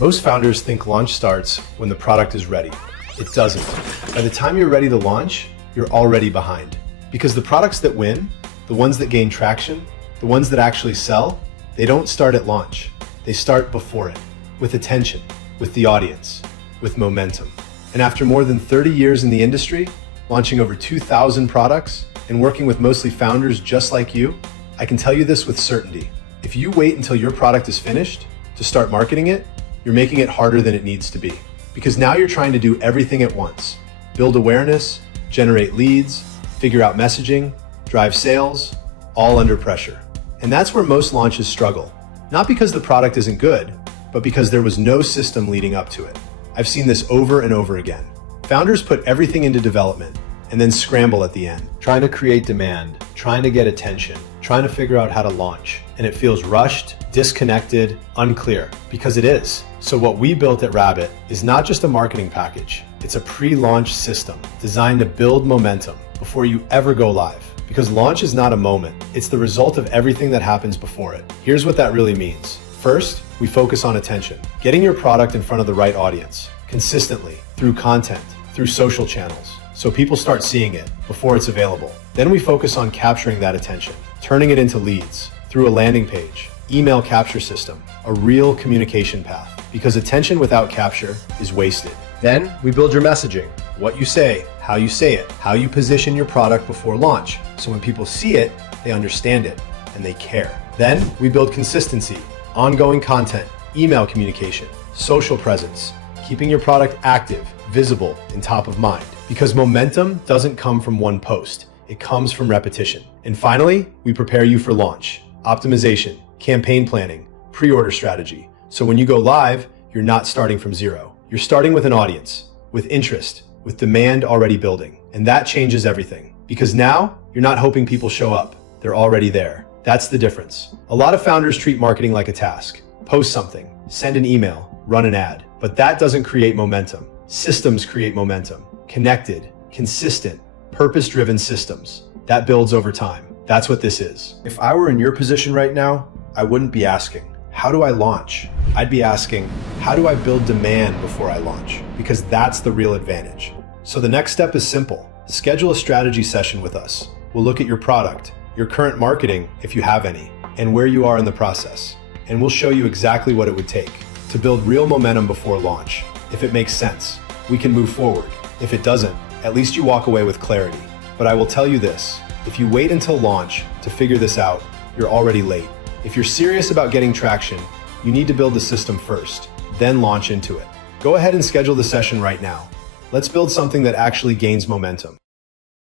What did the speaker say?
Most founders think launch starts when the product is ready. It doesn't. By the time you're ready to launch, you're already behind. Because the products that win, the ones that gain traction, the ones that actually sell, they don't start at launch. They start before it, with attention, with the audience, with momentum. And after more than 30 years in the industry, launching over 2,000 products, and working with mostly founders just like you, I can tell you this with certainty. If you wait until your product is finished to start marketing it, you're making it harder than it needs to be. Because now you're trying to do everything at once. Build awareness, generate leads, figure out messaging, drive sales, all under pressure. And that's where most launches struggle. Not because the product isn't good, but because there was no system leading up to it. I've seen this over and over again. Founders put everything into development and then scramble at the end, trying to create demand, trying to get attention, trying to figure out how to launch. And it feels rushed, disconnected, unclear, because it is. So what we built at Rabbit is not just a marketing package. It's a pre-launch system designed to build momentum before you ever go live. Because launch is not a moment. It's the result of everything that happens before it. Here's what that really means. First, we focus on attention, getting your product in front of the right audience, consistently, through content, through social channels, so people start seeing it before it's available. Then we focus on capturing that attention, turning it into leads, through a landing page, email capture system, a real communication path, because attention without capture is wasted. Then we build your messaging, what you say it, how you position your product before launch, so when people see it, they understand it, and they care. Then we build consistency, ongoing content, email communication, social presence, keeping your product active, visible, and top of mind. Because momentum doesn't come from one post, it comes from repetition. And finally, we prepare you for launch, optimization, campaign planning, pre-order strategy. So when you go live, you're not starting from zero. You're starting with an audience, with interest, with demand already building. And that changes everything. Because now, you're not hoping people show up. They're already there. That's the difference. A lot of founders treat marketing like a task. Post something, send an email, run an ad. But that doesn't create momentum. Systems create momentum. Connected, consistent, purpose-driven systems. That builds over time. That's what this is. If I were in your position right now, I wouldn't be asking, how do I launch? I'd be asking, how do I build demand before I launch? Because that's the real advantage. So the next step is simple. Schedule a strategy session with us. We'll look at your product, your current marketing, if you have any, and where you are in the process. And we'll show you exactly what it would take to build real momentum before launch. If it makes sense, we can move forward. If it doesn't, at least you walk away with clarity. But I will tell you this, if you wait until launch to figure this out, you're already late. If you're serious about getting traction, you need to build the system first, then launch into it. Go ahead and schedule the session right now. Let's build something that actually gains momentum.